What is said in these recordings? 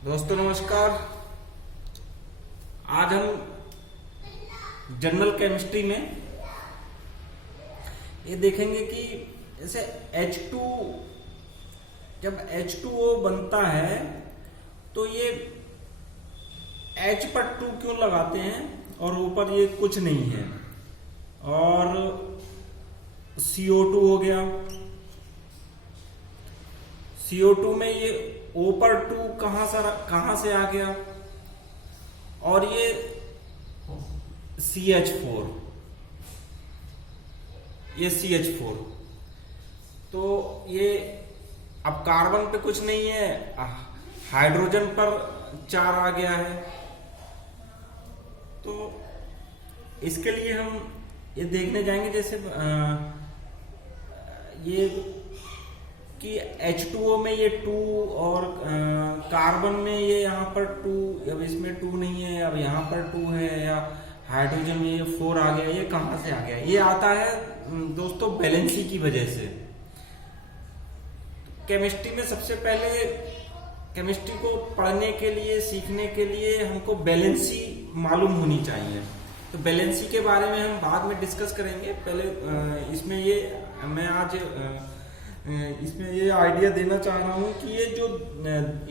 दोस्तों नमस्कार। आज हम जनरल केमिस्ट्री में ये देखेंगे कि जैसे H2 जब H2O बनता है तो ये H पर 2 क्यों लगाते हैं और ऊपर ये कुछ नहीं है। और CO2 हो गया, CO2 में ये O पर 2 कहां से आ गया, और ये CH4, ये CH4। तो ये अब कार्बन पे कुछ नहीं है, हाइड्रोजन पर 4 आ गया है। तो इसके लिए हम ये देखने जाएंगे जैसे ये कि H2O में ये 2 और कार्बन में ये यहाँ पर 2, अब इसमें 2 नहीं है, अब यहाँ पर 2 है, या हाइड्रोजन में ये 4 आ गया। ये कहाँ से आ गया? ये आता है दोस्तों वैलेंसी की वजह से। केमिस्ट्री में सबसे पहले केमिस्ट्री को पढ़ने के लिए, सीखने के लिए हमको वैलेंसी मालूम होनी चाहिए। तो वैलेंसी के बारे में हम बाद में डिस्कस करेंगे। पहले इसमें मैं आज इसमें ये आइडिया देना चाह रहा हूँ कि ये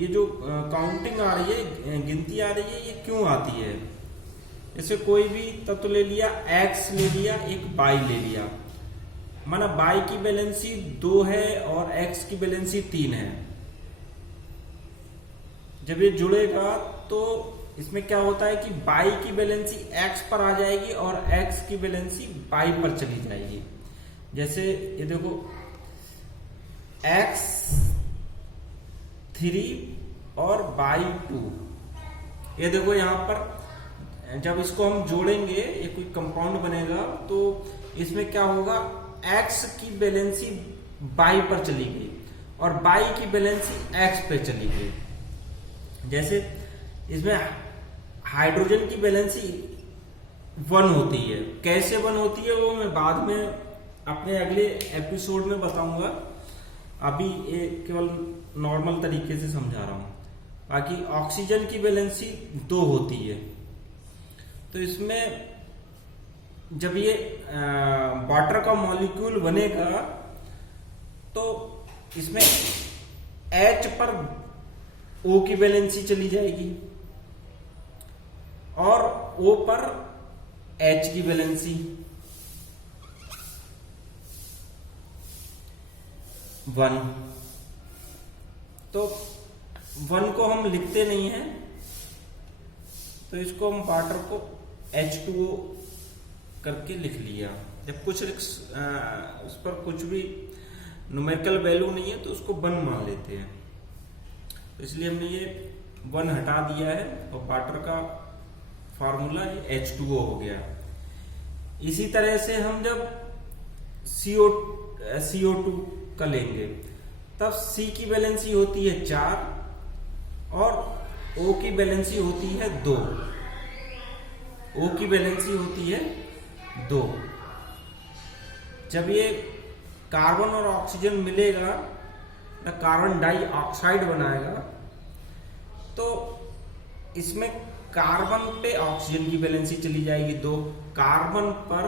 जो काउंटिंग आ रही है, गिनती आ रही है, ये क्यों आती है। जैसे कोई भी तत्व ले लिया, X ले लिया, एक Y ले लिया, माना Y की वैलेंसी 2 है और X की वैलेंसी 3 है। जब ये जुड़ेगा तो इसमें क्या होता है कि Y की वैलेंसी X पर आ जाएगी और X की वैलेंसी Y पर चली जाएगी। जैसे ये देखो X3 और Y2, ये देखो यहाँ पर जब इसको हम जोड़ेंगे, ये कोई कंपाउंड बनेगा, तो इसमें क्या होगा, X की वैलेंसी Y पर चली गई और Y की वैलेंसी X पे चली गई। जैसे इसमें हाइड्रोजन की वैलेंसी 1 होती है। कैसे 1 होती है वो मैं बाद में अपने अगले एपिसोड में बताऊंगा। अभी ये केवल नॉर्मल तरीके से समझा रहा हूं। बाकी ऑक्सीजन की वैलेंसी 2 होती है। तो इसमें जब ये वाटर का मॉलिक्यूल बनेगा तो इसमें H पर O की वैलेंसी चली जाएगी और O पर H की वैलेंसी 1। तो 1 को हम लिखते नहीं हैं, तो इसको हम वाटर को H2O करके लिख लिया। जब कुछ उस पर कुछ भी न्यूमेरिकल वैल्यू नहीं है तो उसको 1 मान लेते हैं। तो इसलिए हमने ये 1 हटा दिया है और वाटर का फार्मूला ये H2O हो गया। इसी तरह से हम जब CO2 का लेंगे तब C की वैलेंसी होती है 4 और O की वैलेंसी होती है 2। O की वैलेंसी होती है 2। जब ये कार्बन और ऑक्सीजन मिलेगा, कार्बन डाइऑक्साइड बनाएगा, तो इसमें कार्बन पे ऑक्सीजन की वैलेंसी चली जाएगी 2, कार्बन पर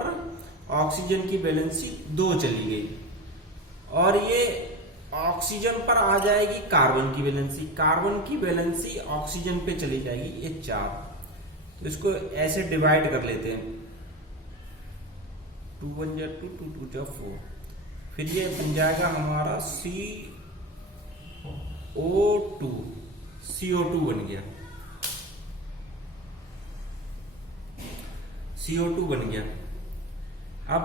ऑक्सीजन की वैलेंसी 2 चली गई, और ये ऑक्सीजन पर आ जाएगी कार्बन की वैलेंसी, कार्बन की वैलेंसी ऑक्सीजन पे चली जाएगी, ये 4। तो इसको ऐसे डिवाइड कर लेते हैं, 2 1 जा 2, 2 2 जा 4। फिर ये बन जाएगा हमारा CO2 बन गया, CO2 बन गया। अब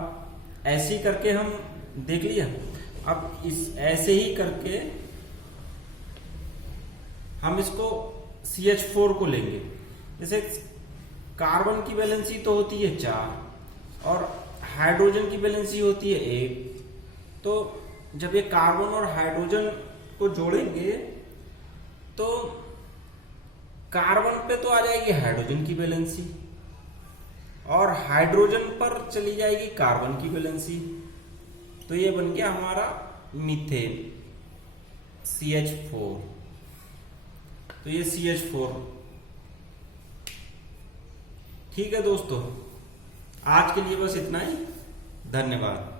ऐसे ही करके हम देख लिया। अब ऐसे ही करके हम इसको CH4 को लेंगे। जैसे कार्बन की वैलेंसी तो होती है 4 और हाइड्रोजन की वैलेंसी होती है 1। तो जब ये कार्बन और हाइड्रोजन को जोड़ेंगे तो कार्बन पे तो आ जाएगी हाइड्रोजन की वैलेंसी और हाइड्रोजन पर चली जाएगी कार्बन की वैलेंसी। तो ये बन गया हमारा मीथेन CH4। तो ये CH4। ठीक है दोस्तों, आज के लिए बस इतना ही। धन्यवाद।